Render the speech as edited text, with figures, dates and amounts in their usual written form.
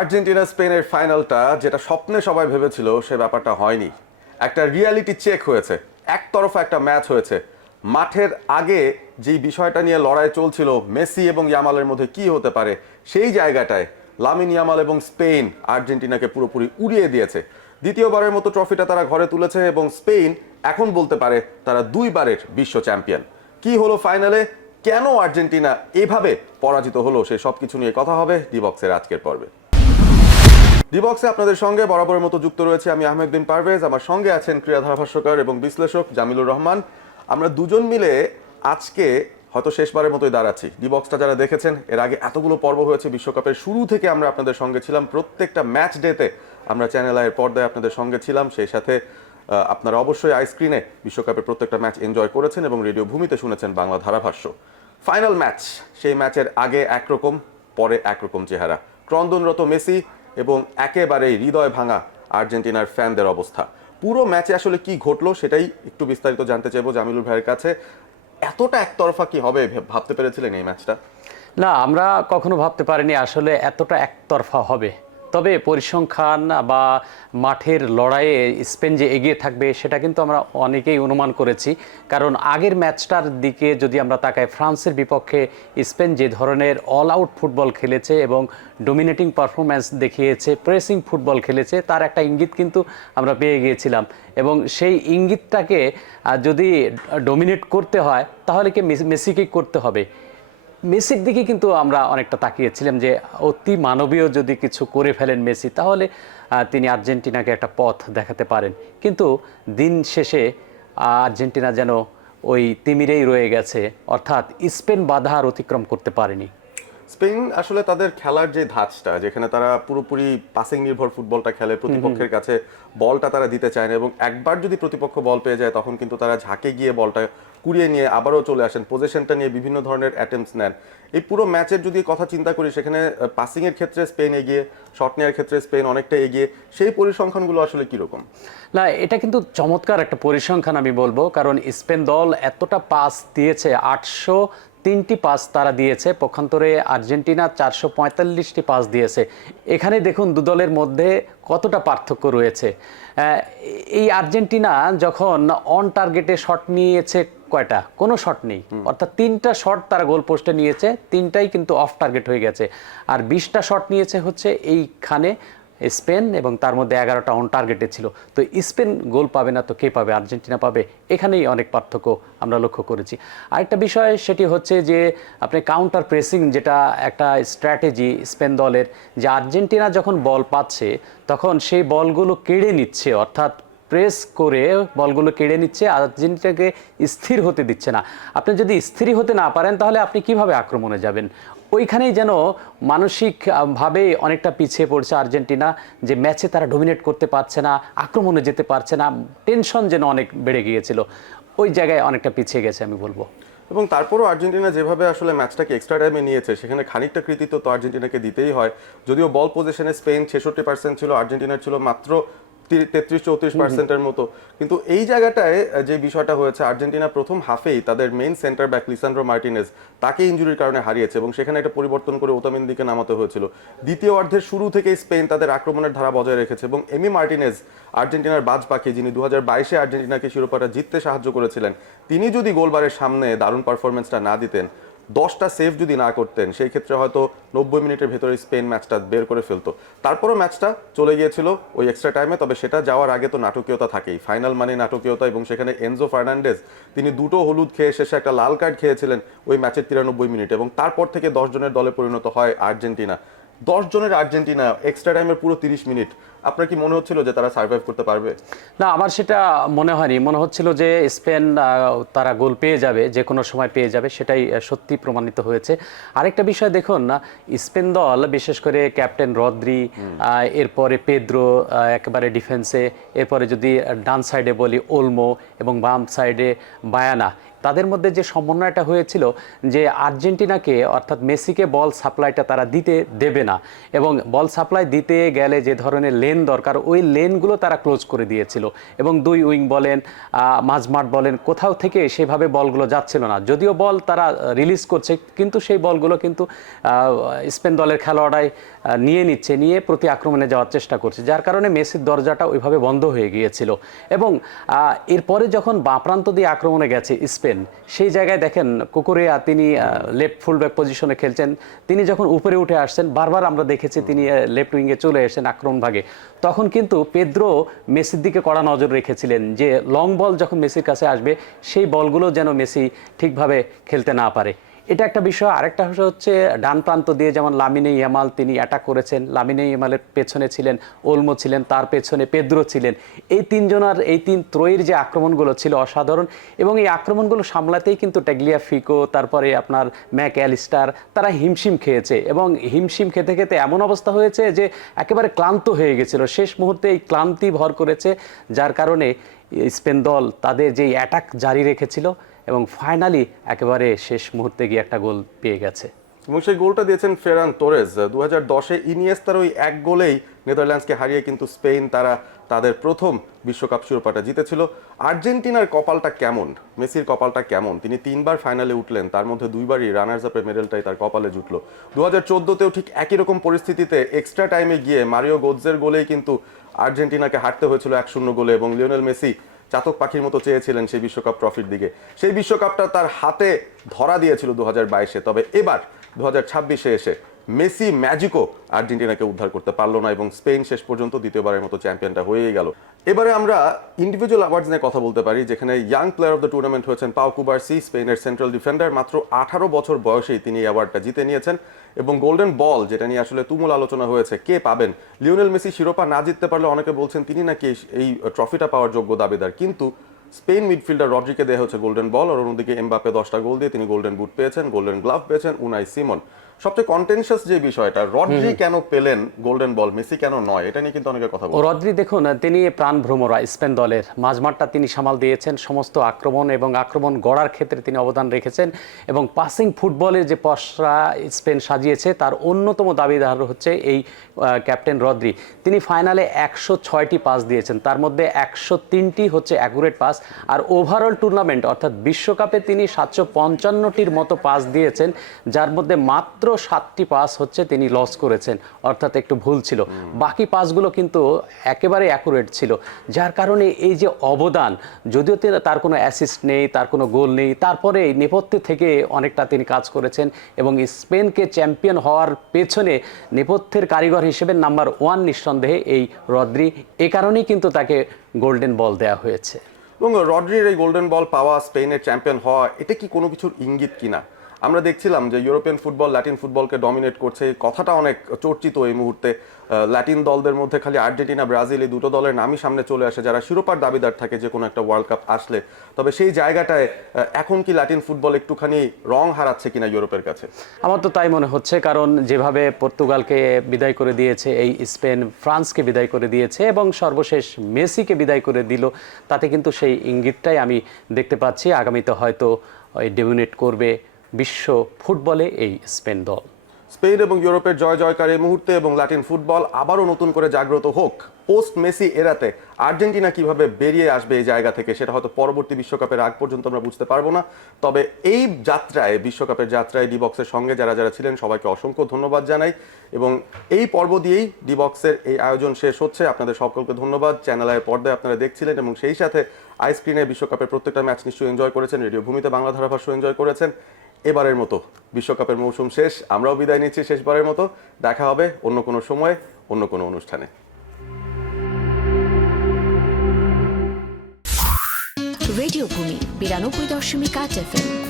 Argentina স্পেনের ফাইনালটা যেটা স্বপ্নে সবাই ভেবেছিল সে ব্যাপারটা হয়নি। একটা রিয়ালিটি চেক হয়েছে, একতরফা একটা ম্যাচ হয়েছে। মাঠের আগে যেই বিষয়টা নিয়ে লড়াই চলছিল মেসি এবং ইয়ামালের মধ্যে কি হতে পারে, সেই জায়গাটায় লামিন ইয়ামাল এবং স্পেন আর্জেন্টিনাকে পুরোপুরি উড়িয়ে দিয়েছে। দ্বিতীয়বারের মতো ট্রফিটা তারা ঘরে তুলেছে এবং স্পেন এখন বলতে পারে তারা দুইবারের বিশ্ব চ্যাম্পিয়ন। কি হলো ফাইনালে, কেন আর্জেন্টিনা এভাবে পরাজিত হলো, সেই সব কিছু নিয়ে কথা হবে ডি বক্সের আজকের পর্বে। ডি বক্সে আপনাদের সঙ্গে বরাবরের মতো যুক্ত রয়েছে আমি আহমেদ বিন পারভেজ। আমার সঙ্গে আছেন ক্রীড়া ধারাভাষ্যকার এবং বিশ্লেষক জামিলুর রহমান। আমরা দুজন মিলে আজকে হয়তো শেষবারের মতোই দাঁড়াচ্ছি। ডি বক্সটা যারা দেখেছেন, এর আগে এতগুলো পর্ব হয়েছে, বিশ্বকাপের শুরু থেকে আমরা আপনাদের সঙ্গে ছিলাম। প্রত্যেকটা ম্যাচ ডেতে আমরা চ্যানেল আইয়ের পর্দায় আপনাদের সঙ্গে ছিলাম। সেই সাথে আপনারা অবশ্যই আইস্ক্রিনে বিশ্বকাপের প্রত্যেকটা ম্যাচ এনজয় করেছেন এবং রেডিও ভূমিতে শুনেছেন বাংলা ধারাভাষ্য। ফাইনাল ম্যাচ, সেই ম্যাচের আগে একরকম, পরে একরকম চেহারা, ক্রন্দনরত মেসি এবং একেবারেই হৃদয় ভাঙা আর্জেন্টিনার ফ্যানদের অবস্থা। পুরো ম্যাচে আসলে কি ঘটলো সেটাই একটু বিস্তারিত জানতে চাইবো জামিলুর ভাইয়ের কাছে। এতটা একতরফা কি হবে ভাবতে পেরেছিলেন এই ম্যাচটা? না, আমরা কখনো ভাবতে পারিনি আসলে এতটা একতরফা হবে। তবে পরিসংখ্যান বা মাঠের লড়াইয়ে স্পেন যে এগিয়ে থাকবে সেটা কিন্তু আমরা অনেকেই অনুমান করেছি। কারণ আগের ম্যাচটার দিকে যদি আমরা তাকাই, ফ্রান্সের বিপক্ষে স্পেন যে ধরনের অল আউট ফুটবল খেলেছে এবং ডোমিনেটিং পারফরম্যান্স দেখিয়েছে, প্রেসিং ফুটবল খেলেছে, তার একটা ইঙ্গিত কিন্তু আমরা পেয়ে গিয়েছিলাম। এবং সেই ইঙ্গিতটাকে যদি ডোমিনেট করতে হয় তাহলে কি মেসিকেই করতে হবে। মেসির দিকে কিন্তু আমরা অনেকটা তাকিয়েছিলাম যে অতি মানবীয় যদি কিছু করে ফেলেন মেসি, তাহলে তিনি আর্জেন্টিনাকে একটা পথ দেখাতে পারেন। কিন্তু দিন শেষে আর্জেন্টিনা যেন ওই তিমিরেই রয়ে গেছে, অর্থাৎ স্পেন বাধা আর অতিক্রম করতে পারেনি। স্পেন আসলে তাদের খেলার যে ধাঁচটা, যেখানে তারা পুরোপুরি পাসিং নির্ভর ফুটবলটা খেলে, প্রতিপক্ষের কাছে বলটা তারা দিতে চায় না এবং একবার যদি প্রতিপক্ষ বল পেয়ে যায় তখন কিন্তু তারা ঝাঁকে গিয়ে বলটা কুড়িয়ে নিয়ে আবারও চলে আসেন, পজিশনটা নিয়ে বিভিন্ন ধরনের অ্যাটেম্পটস নেন। এই পুরো ম্যাচের যদি কথা চিন্তা করি, সেখানে পাসিংয়ের ক্ষেত্রে স্পেন এগিয়ে, শট নেওয়ার ক্ষেত্রে স্পেন অনেকটা এগিয়ে। সেই পরিসংখ্যানগুলো আসলে কীরকম? না, এটা কিন্তু চমৎকার একটা পরিসংখ্যান আমি বলবো, কারণ স্পেন দল এতটা পাস দিয়েছে, 803টি পাস তারা দিয়েছে, পক্ষান্তরে আর্জেন্টিনা 445টি পাস দিয়েছে। এখানে দেখুন দু দলের মধ্যে কতটা পার্থক্য রয়েছে। এই আর্জেন্টিনা যখন অন টার্গেটে শট নিয়েছে কয়টা? কোনো শট নেই, অর্থাৎ 3টা শট তারা গোল পোস্টে নিয়েছে, 3টাই কিন্তু অফ টার্গেট হয়ে গেছে। আর 20টা শট নিয়েছে হচ্ছে এইখানে স্পেন, এবং তার মধ্যে 11টা অন টার্গেটে ছিল। তো স্পেন গোল পাবে না তো কে পাবে? আর্জেন্টিনা পাবে। এখানেই অনেক পার্থক্য আমরা লক্ষ্য করেছি। আরেকটা বিষয় সেটি হচ্ছে যে আপনি কাউন্টার প্রেসিং, যেটা একটা স্ট্র্যাটেজি স্পেন দলের, যে আর্জেন্টিনা যখন বল পাচ্ছে তখন সেই বলগুলো কেড়ে নিচ্ছে, অর্থাৎ প্রেস করে বলগুলো কেড়ে নিচ্ছে, আর্জেন্টিনাকে স্থির হতে দিচ্ছে না। আপনি যদি স্থির হতে না পারেন তাহলে আপনি কিভাবে আক্রমণে যাবেন? ওইখানেই যেন মানসিকভাবে অনেকটা পিছিয়ে পড়ছে আর্জেন্টিনা, যে ম্যাচে তারা ডোমিনেট করতে পারছে না, আক্রমণে যেতে পারছে না, টেনশন যেন অনেক বেড়ে গিয়েছিল। ওই জায়গায় অনেকটা পিছিয়ে গেছে আমি বলবো। এবং তারপরও আর্জেন্টিনা যেভাবে আসলে ম্যাচটাকে এক্সট্রা টাইমে নিয়েছে, সেখানে খানিকটা কৃতিত্ব তো আর্জেন্টিনাকে দিতেই হয়। যদিও বল পজিশনে স্পেন 66% ছিল, আর্জেন্টিনার ছিল মাত্র 33-34%-এর মতো। কিন্তু এই জায়গাটায় যে বিষয়টা হয়েছে, আর্জেন্টিনা প্রথম হাফেই তাদের main centre back Lisandro Martinez তাকে ইনজুরির কারণে হারিয়েছে এবং সেখানে একটা পরিবর্তন করে ওতামেন্দিকে নামাতে হয়েছিল। দ্বিতীয় অর্ধের শুরু থেকেই স্পেন তাদের আক্রমণের ধারা বজায় রেখেছে এবং এমি মার্টিনেজ, আর্জেন্টিনার বাজ পাখি, যিনি 2022-এ আর্জেন্টিনাকে শিরোপাটা জিততে সাহায্য করেছিলেন, তিনি যদি গোলবারের সামনে দারুণ পারফরমেন্সটা না দিতেন, 10টা সেভ যদি না করতেন, সেই ক্ষেত্রে হয়তো 90 মিনিটের ভেতরে স্পেন ম্যাচটা বের করে ফেলতো। তারপরও ম্যাচটা চলে গিয়েছিল ওই এক্সট্রা টাইমে। তবে সেটা যাওয়ার আগে তো নাটকীয়তা থাকেই, ফাইনাল মানে নাটকীয়তা, এবং সেখানে এনজো ফার্নান্ডেজ তিনি 2টো হলুদ খেয়ে শেষে একটা লাল কার্ড খেয়েছিলেন ওই ম্যাচের 93 মিনিট, এবং তারপর থেকে 10 জনের দলে পরিণত হয় আর্জেন্টিনা। 10 জনের আর্জেন্টিনা এক্সট্রা টাইমের পুরো 30 মিনিট, আপনার কি মনে হচ্ছিল যে তারা সার্ভাইভ করতে পারবে? না, আমার সেটা মনে হয়নি। মনে হচ্ছিল যে স্পেন তারা গোল পেয়ে যাবে, যে কোনো সময় পেয়ে যাবে, সেটাই সত্যি প্রমাণিত হয়েছে। আরেকটা বিষয় দেখুন না, স্পেন দল বিশেষ করে ক্যাপ্টেন রদ্রি, এরপরে পেদ্রো একেবারে ডিফেন্সে, এরপরে যদি ডান সাইডে বলি ওলমো এবং বাম সাইডে বায়ানা, তাদের মধ্যে যে সমন্বয়টা হয়েছিল যে আর্জেন্টিনাকে অর্থাৎ মেসিকে বল সাপ্লাইটা তারা দিতে দেবে না, এবং বল সাপ্লাই দিতে গেলে যে ধরনের লেন দরকার ওই লেনগুলো তারা ক্লোজ করে দিয়েছিল, এবং দুই উইং বলেন মাঝমাঠ বলেন কোথাও থেকে সেভাবে বলগুলো যাচ্ছিল না। যদিও বল তারা রিলিজ করছে কিন্তু সেই বলগুলো কিন্তু স্পেন দলের খেলোয়াড়াই নিয়ে নিয়ে প্রতি আক্রমণে যাওয়ার চেষ্টা করছে, যার কারণে মেসির দরজাটা ওইভাবে বন্ধ হয়ে গিয়েছিল। এবং এরপরে যখন বাঁ প্রান্ত দিয়ে আক্রমণে গেছে স্পেন, সেই জায়গায় দেখেন কুকুরেয়া তিনি লেফট ফুলব্যাক পজিশনে খেলছেন, তিনি যখন উপরে উঠে আসছেন বারবার আমরা দেখেছি তিনি লেফট উইংয়ে চলে এসেছেন আক্রমণ ভাগে, তখন কিন্তু পেদ্রো মেসির দিকে কড়া নজর রেখেছিলেন যে লং বল যখন মেসির কাছে আসবে সেই বলগুলো যেন মেসি ঠিকভাবে খেলতে না পারে। এটা একটা বিষয়। আরেকটা বিষয় হচ্ছে ডান প্রান্ত দিয়ে যেমন লামিনে ইয়ামাল তিনি অ্যাটাক করেছেন, লামিনে ইয়ামালের পেছনে ছিলেন ওলমো, ছিলেন তার পেছনে পেদ্রো ছিলেন, এই তিনজনের এই তিন ত্রয়ীর যে আক্রমণগুলো ছিল অসাধারণ, এবং এই আক্রমণগুলো সামলাতেই কিন্তু ট্যাগলিয়াফিকো তারপরে আপনার ম্যাক অ্যালিস্টার তারা হিমশিম খেয়েছে, এবং হিমশিম খেতে খেতে এমন অবস্থা হয়েছে যে একেবারে ক্লান্ত হয়ে গেছিল, শেষ মুহূর্তে এই ক্লান্তি ভর করেছে, যার কারণে স্পেন দল তাদের যেই অ্যাটাক জারি রেখেছিল এবং ফাইনালি একেবারে শেষ মুহূর্তে গিয়ে একটা গোল পেয়ে গেছে। এবং সেই গোলটা দিয়েছেন ফেরান তোরেজ। 2010-এ ইনিয়েস্তার ওই এক গোলেই নেদারল্যান্ডসকে হারিয়ে কিন্তু স্পেন তারা তাদের প্রথম বিশ্বকাপ শিরোপাটা জিতেছিল। আর্জেন্টিনার কপালটা কেমন, মেসির কপালটা কেমন, তিনি 3বার ফাইনালে উঠলেন, তার মধ্যে 2বারই রানার্স আপের মেডেলটাই তার কপালে জুটলো। 2014-তেও ঠিক একই রকম পরিস্থিতিতে এক্সট্রা টাইমে গিয়ে মারিও গোৎজের গোলেই কিন্তু আর্জেন্টিনাকে হারতে হয়েছিল 1-0 গোলে, এবং লিওনেল মেসি চাতক পাখির মতো চেয়েছিলেন সেই বিশ্বকাপ ট্রফির দিকে। সেই বিশ্বকাপটা তার হাতে ধরা দিয়েছিল 2022-এ। তবে এবার 2026-এ এসে মেসি ম্যাজিকও আর্জেন্টিনাকে উদ্ধার করতে পারলো না, এবং স্পেন শেষ পর্যন্ত দ্বিতীয়বারের মতো চ্যাম্পিয়নটা হয়েই গেল। এবারে আমরা ইন্ডিভিজুয়াল অ্যাওয়ার্ডস নিয়ে কথা বলতে পারি, যেখানে young player of the tournament হয়েছেন পাও কুবার্সি, স্পেনের সেন্ট্রাল ডিফেন্ডার। মাত্র 18 বছর বয়সেই তিনি এই অ্যাওয়ার্ডটা জিতে নিয়েছেন। এবং গোল্ডেন বল, যেটা নিয়ে আসলে তুমুল আলোচনা হয়েছে, কে পাবেন? লিওনেল মেসি শিরোপা না জিততে পারলে অনেকে বলছেন তিনি নাকি এই ট্রফিটা পাওয়ার যোগ্য দাবিদার, কিন্তু স্পেন মিডফিল্ডার রড্রিকে দেওয়া হচ্ছে গোল্ডেন বল, আর অন্যদিকে এমবাপে 10টা গোল দিয়ে তিনি গোল্ডেন বুট পেয়েছেন, গোল্ডেন গ্লাভ পেয়েছেন উনাই সিমন। সবচেয়ে কন্টেনশাস যে বিষয়টা, রড্রি কেন পেলেন গোল্ডেন বল, মেসি কেন নয়, এটা নিয়ে কিন্তু অনেকে কথা বলছে। রড্রি দেখুন তিনি প্রাণ ভ্রমরা স্পেন দলের মাঝমাঠটা তিনি সামাল দিয়েছেন, সমস্ত আক্রমণ এবং আক্রমণ গড়ার ক্ষেত্রে তিনি অবদান রেখেছেন, এবং পাসিং ফুটবলের যে পসরা স্পেন সাজিয়েছে তার অন্যতম দাবিদার হচ্ছে এই ক্যাপ্টেন রড্রি। তিনি ফাইনালে 106টি পাস দিয়েছেন, তার মধ্যে 103টি হচ্ছে অ্যাকুরেট পাস, আর ওভারঅল টুর্নামেন্ট অর্থাৎ বিশ্বকাপে তিনি 755টির মতো পাস দিয়েছেন, যার মধ্যে মাত্র 7টি পাস হচ্ছে তিনি লস করেছেন, অর্থাৎ একটু ভুল ছিল, বাকি পাসগুলো কিন্তু একেবারে অ্যাকুরেট ছিল, যার কারণে এই যে অবদান, যদিও তার কোনো অ্যাসিস্ট নেই, তার কোনো গোল নেই, তারপরে নেপথ্যে থেকে অনেকটা তিনি কাজ করেছেন, এবং স্পেনকে চ্যাম্পিয়ন হওয়ার পেছনে নেপথ্যের কারিগর হিসেবে নাম্বার 1 নিঃসন্দেহে এই রড্রি, এ কারণেই কিন্তু তাকে গোল্ডেন বল দেওয়া হয়েছে। এবং রড্রির এই গোল্ডেন বল পাওয়া, স্পেনের চ্যাম্পিয়ন হওয়া, এটা কি কোনো কিছুর ইঙ্গিত কিনা? আমরা দেখছিলাম যে ইউরোপিয়ান ফুটবল ল্যাটিন ফুটবলকে ডমিনেট করছে, কথাটা অনেক চর্চিত এই মুহূর্তে। ল্যাটিন দলদের মধ্যে খালি আর্জেন্টিনা ব্রাজিল এই দুটো দলের নামই সামনে চলে আসে যারা শিরোপার দাবিদার থাকে যে কোনো একটা ওয়ার্ল্ড কাপ আসলে। তবে সেই জায়গাটায় এখন কি ল্যাটিন ফুটবল একটুখানি রং হারাচ্ছে কিনা ইউরোপের কাছে? আমার তো তাই মনে হচ্ছে, কারণ যেভাবে পর্তুগালকে বিদায় করে দিয়েছে এই স্পেন, ফ্রান্সকে বিদায় করে দিয়েছে এবং সর্বশেষ মেসিকে বিদায় করে দিল, তাতে কিন্তু সেই ইঙ্গিতটাই আমি দেখতে পাচ্ছি আগামীতে হয়তো ডমিনেট করবে বিশ্ব ফুটবলে এই স্পেন দল। স্পেন এবং ইউরোপের জয় জয়কার এই মুহূর্তে, এবং ল্যাটিন ফুটবল আবারও নতুন করে জাগ্রত হোক। পোস্ট মেসি এরাতে আর্জেন্টিনা কিভাবে বেরিয়ে আসবে এই জায়গা থেকে সেটা হয়তো পরবর্তী বিশ্বকাপের আগ পর্যন্ত আমরা বুঝতে পারবো না। তবে এই যাত্রায়, বিশ্বকাপের যাত্রায় ডিবক্সের সঙ্গে যারা যারা ছিলেন সবাইকে অসংখ্য ধন্যবাদ জানাই, এবং এই পর্ব দিয়েই ডিবক্সের এই আয়োজন শেষ হচ্ছে। আপনাদের সকলকে ধন্যবাদ। চ্যানেল আইয়ের পর্দায় আপনারা দেখছিলেন, এবং সেই সাথে আইস্ক্রিনে বিশ্বকাপের প্রত্যেকটা ম্যাচ নিশ্চয়ই এনজয় করেছেন, রেডিও ভূমিতে বাংলা ধারাভাষ্য এনজয় করেছেন। এবারের মতো বিশ্বকাপের মৌসুম শেষ, আমরাও বিদায় নিচ্ছি শেষবারের মতো। দেখা হবে অন্য কোনো সময়ে, অন্য কোনো অনুষ্ঠানে। রেডিও ভূমি 92.8 FM।